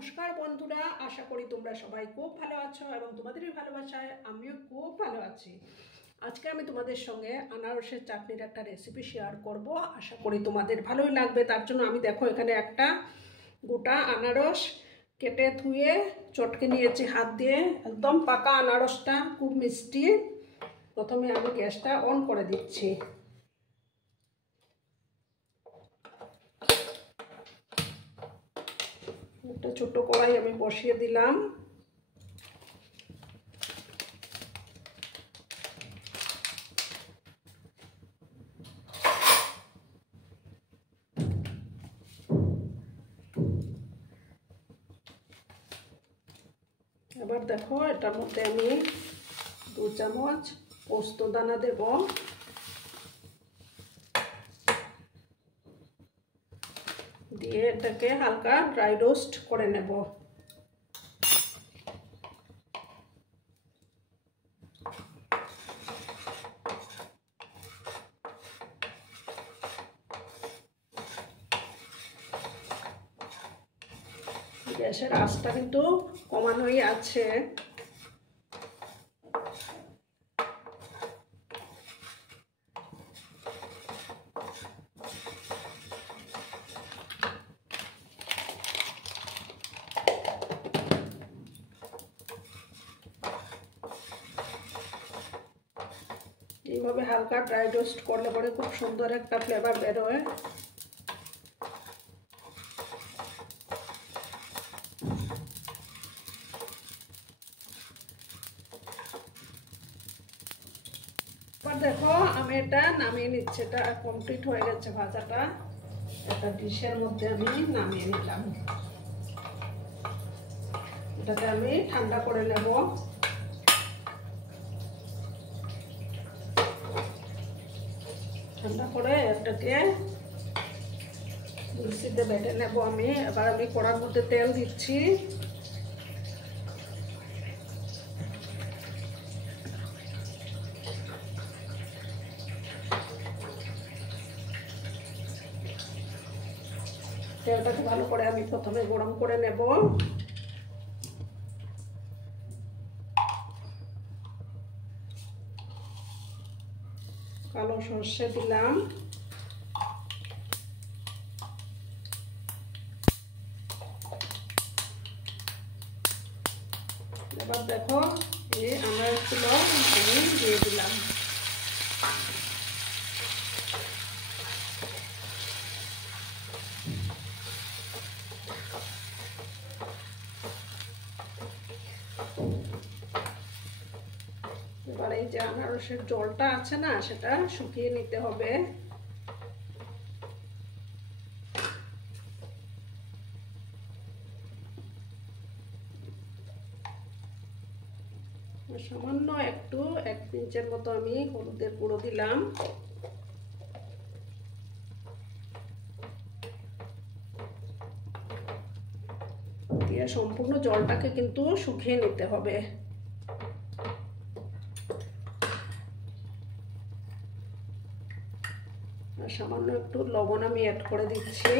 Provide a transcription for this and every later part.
নমস্কার বন্ধুরা, আশা করি তোমরা সবাই খুব ভালো আছো এবং তোমাদেরই ভালোবাসায় আমিও খুব ভালো আছি। আজকে আমি তোমাদের সঙ্গে আনারসের চাটনির একটা রেসিপি শেয়ার করব। আশা করি তোমাদের ভালোই লাগবে। তার জন্য আমি দেখো এখানে একটা গোটা আনারস কেটে ধুয়ে চটকে নিয়েছি হাত দিয়ে। একদম পাকা আনারসটা, খুব মিষ্টি। প্রথমে আমি গ্যাসটা অন করে দিচ্ছি। একটা ছোট কড়াই আমি বসিয়ে দিলাম। এবার দেখো এটার মধ্যে আমি 2 চামচ পোস্ত দানা দেব। দিয়ে এটাকে হালকা ড্রাই রোস্ট করে নেব। গ্যাসের আঁচটা কিন্তু কমানোই আছে। এইভাবে হালকা ড্রাই রোস্ট করলে পরে খুব সুন্দর একটা ফ্লেভার বেরোয়। এবার দেখো আমি এটা নামিয়ে নিচ্ছি। এটা কমপ্লিট হয়ে গেছে ভাজাটা। একটা ডিশের মধ্যে আমি নামিয়ে নিলাম। এটাকে আমি ঠান্ডা করে নেব। ঠান্ডা করে এটাকে মিক্সিতে বেটে নেব আমি। এবার আমি কড়ার মধ্যে তেল দিচ্ছি। তেলটাকে ভালো করে আমি প্রথমে গরম করে নেব। কালো সর্ষে দিলাম। এবার দেখো এই আনারসগুলো আমি দিয়ে দিলাম। এবার এই যে আনারসের জলটা আছে না, সেটা শুকিয়ে নিতে হবে। সামান্য একটু 1 পিঞ্চের মতো আমি হলুদের গুঁড়ো দিলাম। দিয়ে সম্পূর্ণ জলটাকে কিন্তু শুকিয়ে নিতে হবে। আর সামান্য একটু লবণ আমি অ্যাড করে দিচ্ছি।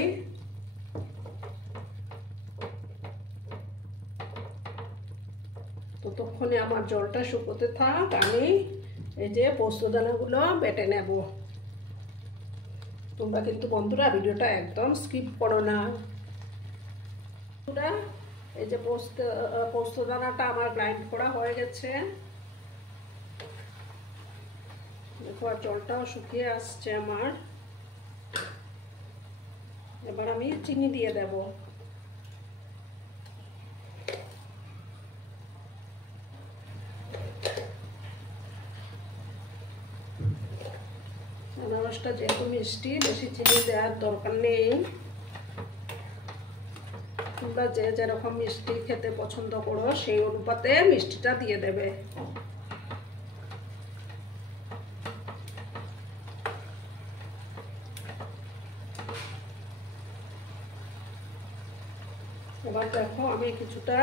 ততক্ষণে আমার জলটা শুকোতে থাক, আমি এই যে পোস্ত দানাগুলো বেটে নেব। তোমরা কিন্তু বন্ধুরা ভিডিওটা একদম স্কিপ করো না। এই যে পোস্ত দানাটা আমার গ্রাইন্ড করা হয়ে গেছে। দেখো আর জলটাও শুকিয়ে আসছে আমার। এবার আমি চিনি দিয়ে দেব। আনারসটা যেহেতু মিষ্টি, বেশি চিনি দেওয়ার দরকার নেই। তোমরা যে যেরকম মিষ্টি খেতে পছন্দ করো সেই অনুপাতে মিষ্টিটা দিয়ে দেবে। এবার দেখো আমি কিছুটা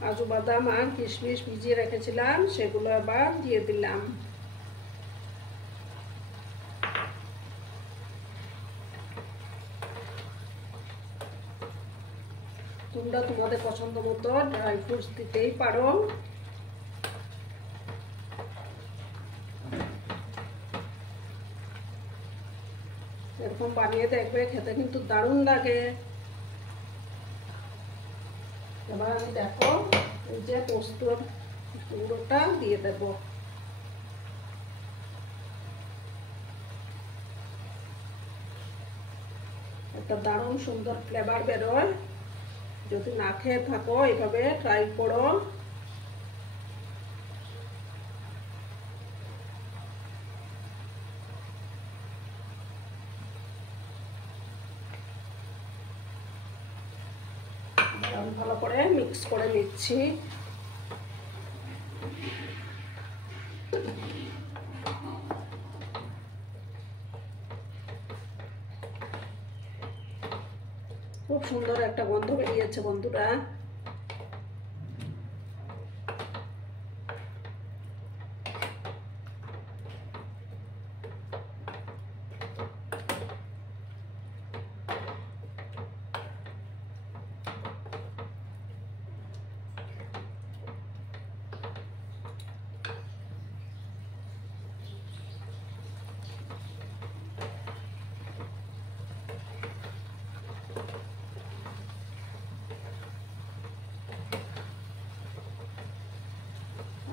কাজু বাদাম আর কিশমিশ ভিজিয়ে রেখেছিলাম, সেগুলো এবার দিয়ে দিলাম। তোমরা তোমাদের পছন্দ মতো ড্রাই ফ্রুটস দিতেই পারো। এরকম বানিয়ে দেখবে, খেতে কিন্তু দারুণ লাগে। এবার আমি দেখো এই যে পোস্তর গুঁড়োটা দিয়ে দেব। একটা দারুণ সুন্দর ফ্লেভার বেরোয়। যদি না খেয়ে থাকো এইভাবে ট্রাই করো। ভালো করে মিক্স করে নিচ্ছি। খুব সুন্দর একটা গন্ধ বেরিয়েছে বন্ধুরা।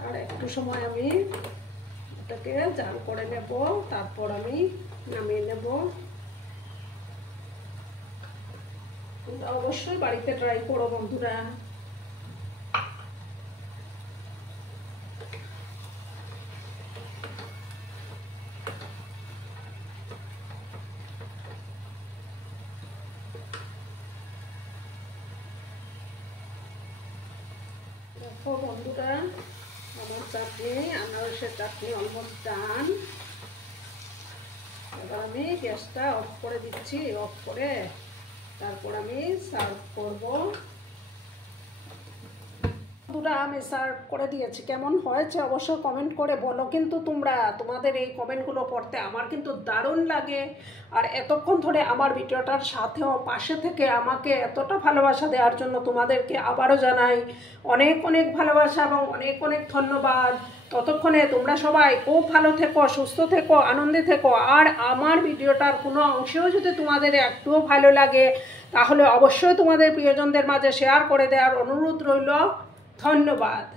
আর একটু সময় আমি এটাকে জাল করে নেব, তারপর আমি নামিয়ে নেব। তোমরা অবশ্যই বাড়িতে ট্রাই করো বন্ধুরা। দেখো বন্ধুরা, আমার চাটনি, আনারসের চাটনি অলমোস্ট ডান। এবার আমি গ্যাসটা অফ করে দিচ্ছি। অফ করে তারপর আমি সার্ভ করব। বন্ধুরা আমি সার্ভ করে দিয়েছি। কেমন হয়েছে অবশ্যই কমেন্ট করে বলো কিন্তু তোমরা। তোমাদের এই কমেন্টগুলো পড়তে আমার কিন্তু দারুণ লাগে। আর এতক্ষণ ধরে আমার ভিডিওটার সাথেও পাশে থেকে আমাকে এতটা ভালোবাসা দেওয়ার জন্য তোমাদেরকে আবারও জানাই অনেক অনেক ভালোবাসা এবং অনেক অনেক ধন্যবাদ। ততক্ষণে তোমরা সবাই খুব ভালো থেকো, সুস্থ থেকো, আনন্দে থেকো। আর আমার ভিডিওটার কোনো অংশেও যদি তোমাদের একটুও ভালো লাগে তাহলে অবশ্যই তোমাদের প্রিয়জনদের মাঝে শেয়ার করে দেওয়ার অনুরোধ রইল। ধন্যবাদ।